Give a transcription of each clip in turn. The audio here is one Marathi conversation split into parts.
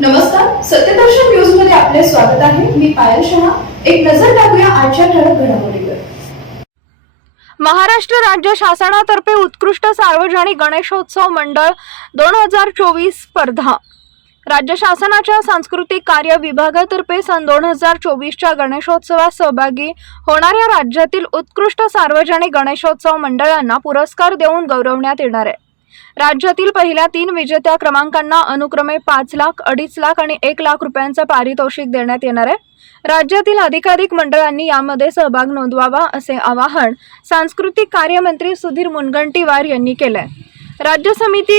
नमस्कार सत्यदर्शन न्यूजमध्ये आपले स्वागत आहे. मी पायल शहा. एक नजर टाकूया आजच्या ठळक घडामोडीवर. महाराष्ट्र राज्य शासनातर्फे उत्कृष्ट सार्वजनिक गणेशोत्सव मंडळ दोन हजार चोवीस स्पर्धा. राज्य शासनाच्या सांस्कृतिक कार्य विभागातर्फे सन दोन हजार चोवीसच्या गणेशोत्सवात सहभागी होणाऱ्या राज्यातील उत्कृष्ट सार्वजनिक गणेशोत्सव मंडळांना पुरस्कार देऊन गौरवण्यात येणार आहे. राज्यातील पहिल्या तीन विजेत्या क्रमांकांना अनुक्रमे पाच लाख अडीच लाख आणि एक लाख रुपयांचं पारितोषिक देण्यात येणार आहे. राज्यातील अधिकाधिक मंडळांनी यामध्ये सहभाग नोंदवावा असे आवाहन सांस्कृतिक कार्यमंत्री सुधीर मुनगंटीवार यांनी केलंय. राज्य समिती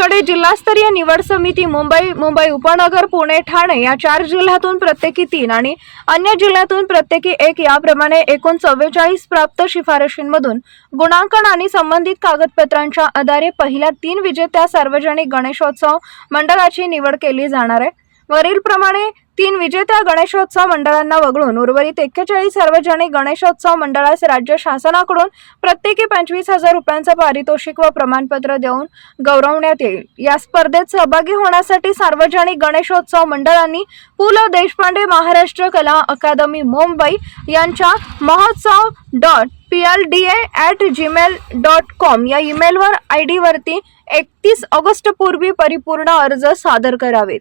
समितीकडे जिल्हास्तरीय निवड समिती मुंबई मुंबई उपनगर पुणे ठाणे या चार जिल्ह्यातून प्रत्येकी तीन आणि अन्य जिल्ह्यातून प्रत्येकी एक याप्रमाणे एकूण चव्वेचाळीस प्राप्त शिफारशींमधून गुणांकन आणि संबंधित कागदपत्रांच्या आधारे पहिल्या तीन विजेत्या सार्वजनिक गणेशोत्सव मंडळाची निवड केली जाणार आहे. वरील प्रमाणे तीन विजेत्या गणेशोत्सव मंडळांना वगळून उर्वरित एक्केचाळीस सार्वजनिक गणेशोत्सव मंडळास राज्य शासनाकडून प्रत्येकी पंचवीस हजार रुपयांचं पारितोषिक व प्रमाणपत्र देऊन गौरवण्यात येईल. या स्पर्धेत सहभागी होण्यासाठी सार्वजनिक गणेशोत्सव मंडळांनी पु ल देशपांडे महाराष्ट्र कला अकादमी मुंबई यांच्या महोत्सव dot P L D A at Gmail dot com या ईमेलवर आय डीवरती एकतीस ऑगस्ट पूर्वी परिपूर्ण अर्ज सादर करावेत.